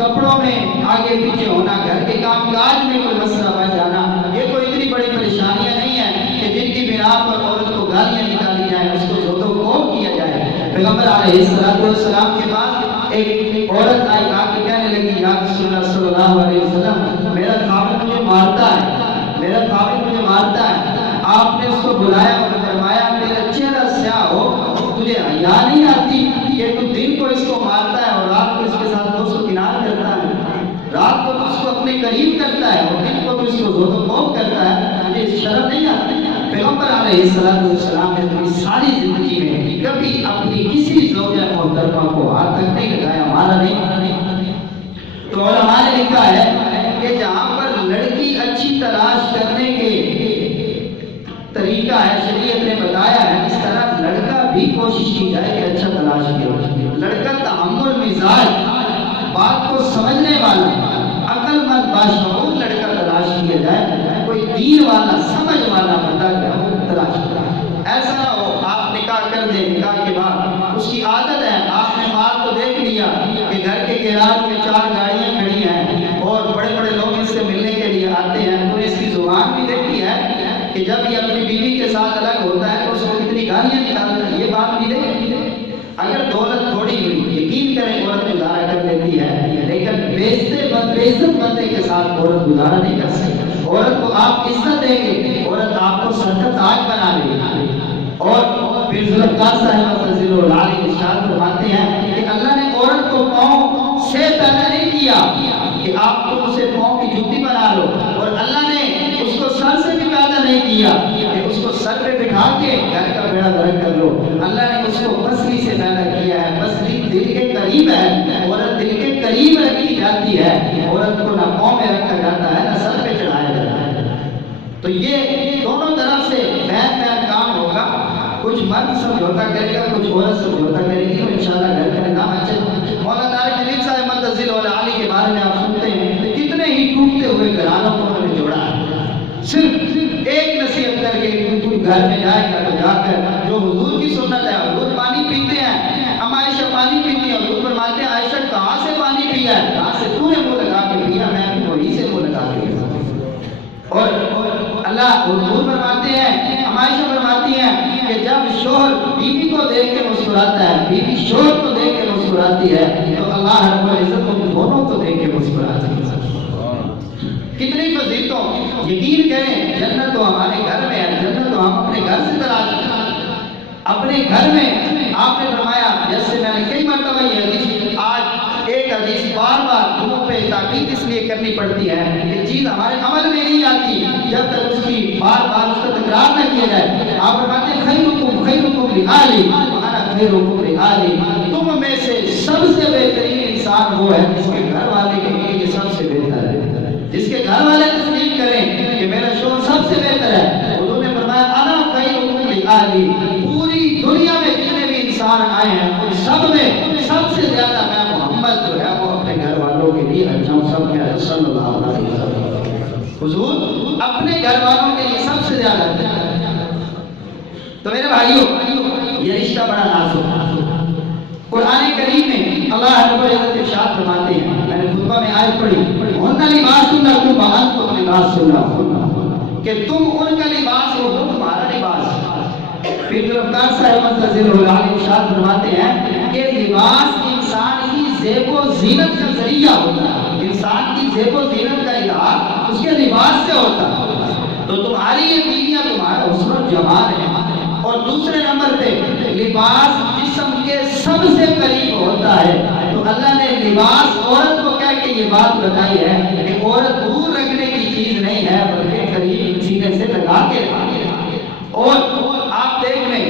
کپڑوں میں آگے پیچھے ہونا، گھر کے کام کاج میں کوئی مسئلہ بن جانا، یہ کوئی اتنی بڑی پریشانیاں نہیں ہیں کہ جن کی بنا پر عورت کو گالیاں نکالی جائیں، اس کو زود و کوب کیا جائے۔ پیغمبر علیہ السلام کے پاس ایک عورت آئی، آ کے کہنے لگی یا رسول اللہ صلی اللہ علیہ وسلم، میرا خاوند مجھے مارتا ہے، میرا خاوند مجھے مارتا ہے۔ آپ نے اس کو بلایا اور فرمایا تیرا چہرہ سیاہ ہو، تجھے حیا نہیں آتی کہ تو دن کو اس کو مارتا ہے اور رات کو اس کے ساتھ دوست و کنار کرتا ہے، رات کو اس کو اپنے قریب کرتا ہے اور دن کو تو اس کو زود و کوب کرتا ہے، تجھے شرم نہیں آتی؟ پیغمبر علیہ السلام نے اپنی ساری زندگی میں کبھی اپنی کسی زوجہ محترمہ کو ہاتھ تک نہیں لگایا، مارا نہیں۔ تو علماء نے لکھا ہے کہ جہاں پر لڑکی اچھی تلاش کرنے کے طریقہ ہے، شریعت نے بتایا ہے، اس طرح لڑکا بھی کوشش کی جائے کہ اچھا تلاش کیا۔ لڑکا تحمل مزاج، بات کو سمجھنے والا، عقل مند باشعور لڑکا تلاش کیا جائے، کوئی دین والا سمجھ والا بندہ تلاش کیا۔ ایسا نہ ہو آپ نکاح کر دیں، نکاح کے بعد اس کی عادت ہے، آپ نے مال کو دیکھ لیا کہ گھر کے گیراج میں 4 گاڑیاں کھڑی ہیں اور بڑے بڑے لوگ اس سے ملنے کے لیے آتے ہیں، تو اس کی زبان بھی دیکھی ہے کہ جب یہ اپنی بیوی کے ساتھ الگ ہوتا ہے تو اس کو کتنی گالیاں نکالتا ہے، یہ بات بھی دیکھی۔ اگر دولت تھوڑی ہوئی، یقین کریں عورت گزارا کر دیتی ہے، لیکن بےعزت بندے کے ساتھ عورت گزارا نہیں کر سکتی۔ عورت کو آپ عزت دیں گے، عورت آپ کو سر کا تاج بنا لے گی۔ اور پھر ذوالفقار صاحب رضی اللہ عنہ ارشاد فرماتے ہیں کہ اللہ نے عورت کو پاؤں سے پیدا نہیں کیا کہ آپ کو اسے پاؤں کی جوتی بنا لو، اور اللہ نے اس کو سر سے بھی پیدا نہیں کیا کہ اس کو سر پہ بٹھا کے گھر کا بیڑا غرق کر لو۔ اللہ نے اس کو پسلی سے پیدا کیا ہے، پسلی دل کے قریب ہے، عورت دل کے قریب رکھی جاتی ہے، عورت کو نہ پاؤں میں رکھا جاتا ہے نہ سر پہ چڑھایا جاتا ہے۔ تو یہ دونوں طرف سے بہتر کام ہوگا، کچھ مرد سمجھوتا کرے گا، کچھ عورت سمجھوتا کرے گی، اور انشاءاللہ گھر کا نظام اچھا۔ مولانا طارق جمیل صاحب مدظل علی کے بارے میں آپ سنتے ہیں کہ کتنے ہی ٹوٹتے ہوئے گھرانوں کو انہوں نے جوڑا ہے، صرف ایک نصیحت کر کے تو گھر میں جائے گا تو جا کر جو حضور کی سنت ہے، حضور پانی پیتے ہیں، ہم عائشہ پانی پیتی ہیں، حضور فرماتے ہیں عائشہ کہاں سے پانی پیا ہے؟ کہاں سے تو نے منہ لگا کے پیا؟ میں بھی وہی سے منہ لگا کے پیا۔ اور اللہ حضور فرماتے ہیں، ہم عائشہ فرماتی ہیں کہ جب شوہر بیوی کو دیکھ کے مسکراتا ہے، بیوی شوہر کو دیکھ کے مسکراتی ہے، تو اللہ رب العزت ان دونوں کو دیکھ کے مسکراتی ہے۔ کتنی فضیلتوں، یقین کریں جنت تو ہمارے گھر میں ہے، جنت تو ہم اپنے گھر سے تلاش کریں، اپنے گھر میں۔ آپ نے فرمایا، جیسے میں نے کئی مرتبہ یہ حدیث، آج ایک حدیث بار بار جمعوں پہ تاکید اس لیے کرنی پڑتی ہے کہ چیز ہمارے عمل میں نہیں آتی جب تک اس کی بار بار اس کا تکرار نہ کیا جائے۔ آپ فرماتے ہیں خیرکم لأہلی وانا خیرکم لأہلی، تم میں سے سب سے بہترین انسان وہ ہے جس کے گھر والے کہیں گے کہ سب سے بہتر ہے، جس کے گھر والے تسلیم کریں کہ میرا شوہر سب سے بہتر ہے۔ حضور نے فرمایا انا خیرکم لأہلی، پوری دنیا میں جتنے بھی انسان آئے ہیں ان سب میں سب سے زیادہ میں محمد جو ہے وہ اپنے گھر والوں کے لیے اچھا ہوں، سب کیا ہے صلی اللہ علیہ وسلم، حضور اپنے گھر والوں کے لیے سب سے زیادہ اچھا ہے۔ تو میرے بھائیوں، یہ رشتہ بڑا نازک ہے۔ قرآن کریم میں اللہ رب العزت ارشاد فرماتا ہے لباس اللہ کہ تم ان کا لباس ہو، وہ تمہارا لباس۔ پھر رفتار صاحب رضی اللہ عنہ ارشاد فرماتے ہیں کہ لباس انسان کی زیب و زینت کا ذریعہ ہوتا ہے، انسان کی زیب و زینت کا اظہار اس کے لباس سے ہوتا ہے۔ تو تمہاری یہ بیویاں تمہارا حسن و جمال ہے۔ اور دوسرے نمبر پہ لباس جسم کے سب سے قریب ہوتا ہے، تو اللہ نے لباس عورت کو کہہ کے یہ بات بتائی ہے کہ عورت دور رکھنے کی چیز نہیں ہے بلکہ قریب سینے سے لگا کے رکھے۔ اور آپ دیکھ لیں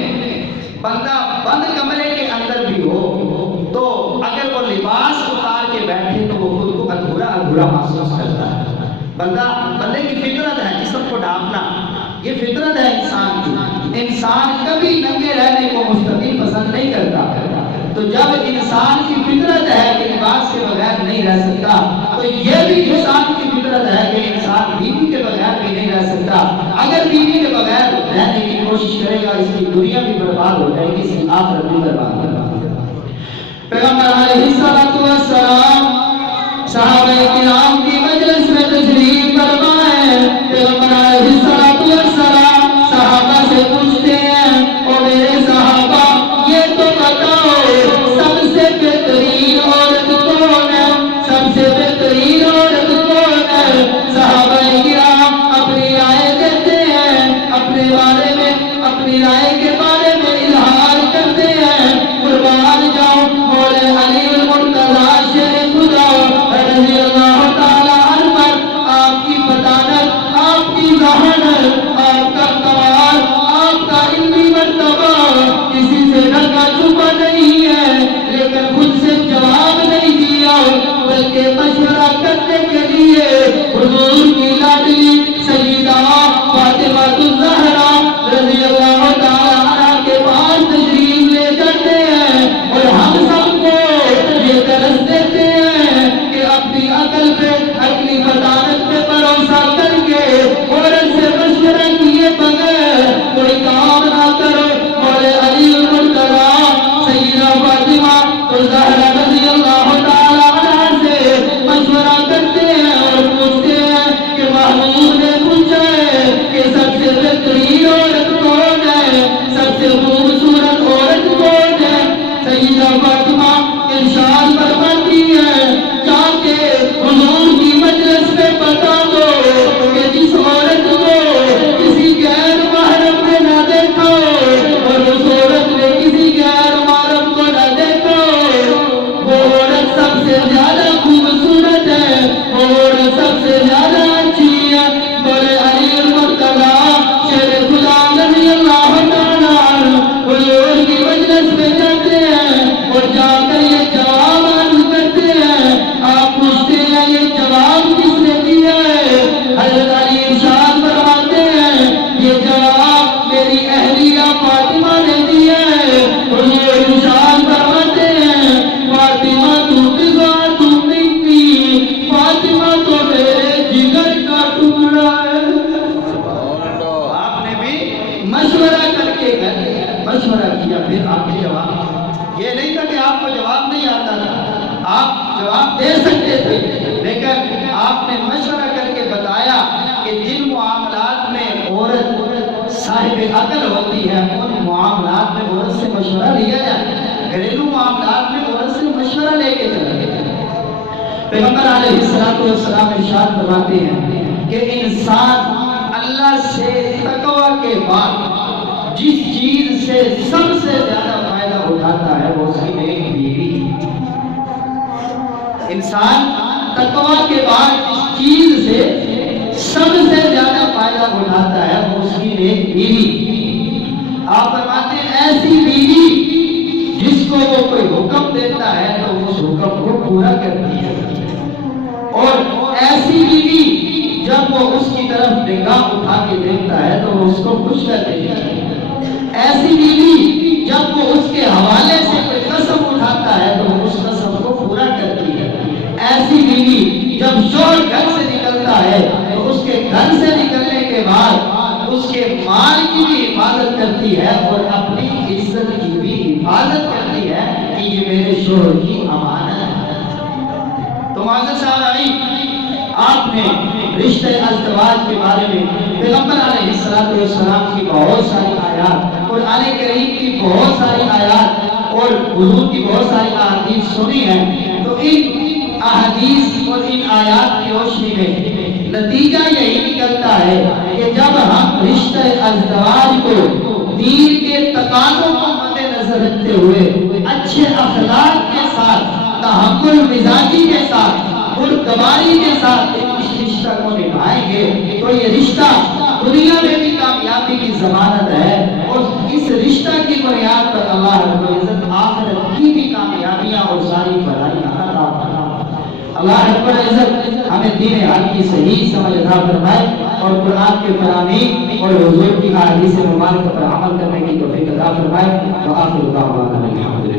بندہ بند کمرے کے اندر بھی ہو تو اگر وہ لباس اتار کے بیٹھے تو وہ خود کو ادھورا ادھورا محسوس کرتا ہے۔ بندے کی فطرت ہے جسم کو ڈھانپنا، یہ فطرت ہے انسان کی۔ انسان کبھی ننگے رہنے کو مستقل پسند نہیں کرتا، تو جب انسان کی فطرت ہے کہ لباس کے بغیر نہیں رہ سکتا، تو یہ بھی انسان کی فطرت ہے کہ انسان بیوی کے بغیر بھی نہیں رہ سکتا۔ اگر بیوی کے بغیر رہنے کی کوشش کرے گا اس کی دنیا بھی برباد ہو جائے گی، اس کی آخرت بھی برباد ہو جائے گی۔ پیغمبر علیہ الصلوۃ والسلام صحابہ کرام کی مجلس میں تشریف فرمائے، پیغمبر علیہ الصلوۃ والسلام صحابہ سے پوچھتے ہیں، او میرے صحابہ یہ تو بتاؤ سب سے بہترین عورت کون ہے، سب سے بہترین عورت کون ہے؟ صحابہ کرام اپنی رائے دیتے ہیں، اپنے بارے میں اپنی رائے کے بارے میں اظہار کرتے ہیں۔ قربان جاؤ مولا علی المرتضی شیر خدا رضی اللہ تعالی عنہ پر آپ کی فطانت، آپ کی ذہانت، آپ کا کمال، آپ کا علمی مرتبہ کسی سے ڈھکا چھپا نہیں ہے، لیکن خود سے جواب نہیں دیا بلکہ مشورہ کرنے کے لیے حضور کی لاڈلی سیدہ فاطمہ الزہرا رضی اللہ تعالی عنہ کے پاس تشریف لے جاتے ہیں، اور ہم سب کو یہ درس دیتے ہیں کہ اپنی عقل پہ، اپنی فطانت پہ بھروسہ کر کے عورت سے مشورہ کیے بغیر کوئی کام نہ کرو۔ مولا علی المرتضی سیدہ فاطمہ الزہرا رضی اللہ تعالی عنہ سے مشورہ کرتے ہیں اور پوچھتے ہیں کہ محبوب نے پوچھا ہے کہ سب سے بہترین عورت کون ہے، سب سے خوبصورت عورت کون ہے؟ سیدہ فاطمہ ارشاد فرماتی ہے جا کے حضور کی مجلس میں بتا دو کہ جس عورت کو کسی غیر محرم نے نہ دیکھا اور اس عورت نے کسی غیر محرم کو نہ دیکھا، وہ عورت سب سے زیادہ خوبصورت ہے، وہ عورت سب سے زیادہ اچھی ہے۔ مولا علی المرتضی شیر خدا رضی اللہ تعالی عنہ حضور کی مجلس میں جاتے ہیں اور جا کر یہ جواب عرض کرتے ہیں۔ آپ پوچھتے ہیں یہ جواب کس نے دیا ہے؟ حضرت علی ارشاد فرماتے ہیں یہ جواب میری اہلیہ فاطمہ نے دیا ہے۔ حضور ارشاد فرماتے ہیں فاطمہ تو بضعۃ منی، فاطمہ تو میرے جگر کا ٹکڑا ہے۔ آپ نے بھی مشورہ کر کے مشورہ کیا، پھر آپ کے جواب یہ نہیں تھا کہ آپ کو جواب نہیں آتا تھا، آپ جواب دے سکتے تھے، لیکن آپ نے مشورہ کر کے بتایا کہ جن معاملات میں عورت صاحب عقل ہوتی ہے ان معاملات میں عورت سے مشورہ لیا جاتا ہے، گھریلو معاملات میں عورت سے مشورہ لے کے چلا جاتا ہے۔ پیغمبر علیہ الصلوۃ والسلام ارشاد فرماتے ہیں کہ انسان اللہ سے تقوی کے بعد جس چیز سے سب سے زیادہ فائدہ اٹھاتا ہے وہ اس کی نیک بیوی۔ انسان تقوی کے بعد جس چیز سے سب سے زیادہ فائدہ اٹھاتا ہے وہ اس کی نیک بیوی۔ آپ فرماتے ہیں ایسی بیوی جس کو وہ کوئی حکم دیتا ہے تو اس حکم کو پورا کرتی ہے، اور ایسی بیوی جب وہ اس کی طرف نگاہ اٹھا کے دیکھتا ہے تو وہ اس کو خوش کر دیتی ہے، ایسی بیوی جب وہ اس کے حوالے سے کوئی قسم اٹھاتا ہے تو وہ اس قسم کو پورا کرتی ہے، ایسی بیوی جب شوہر گھر سے نکلتا ہے تو اس کے گھر سے نکلنے کے بعد اس کے مال کی بھی حفاظت کرتی ہے اور اپنی عزت کی بھی حفاظت کرتی ہے کہ یہ میرے شوہر کی امانت ہے۔ تو معزز سامعین، آپ نے رشتہ ازدواج کے بارے میں پیغمبر علیہ السلام کی بہت ساری آیات، قرآن کریم کی بہت ساری آیات اور حضور کی بہت ساری احادیث سنی ہیں، تو ان احادیث اور ان آیات کی روشنی میں نتیجہ یہی نکلتا ہے کہ جب ہم رشتہ ازدواج کو دین کے تقاضوں کو مد نظر رکھتے ہوئے اچھے اخلاق کے ساتھ، تحمل مزاجی کے ساتھ، پرگواری کے ساتھ اس رشتہ کو نبھائیں گے تو یہ رشتہ دنیا میں بھی کامیابی کی ضمانت ہے، اور اس رشتہ کی بنیاد پر اللہ رب العزت آخرت کی بھی کامیابیاں اور ساری بھلائیاں عطا فرمائے۔ اللہ رب العزت ہمیں دین حق کی صحیح سمجھ عطا فرمائے اور قرآن کے فرامین اور حضور کی احادیث مبارکہ پر عمل کرنے کی توفیق عطا فرمائے۔ وآخر دعوانا الحمدللہ۔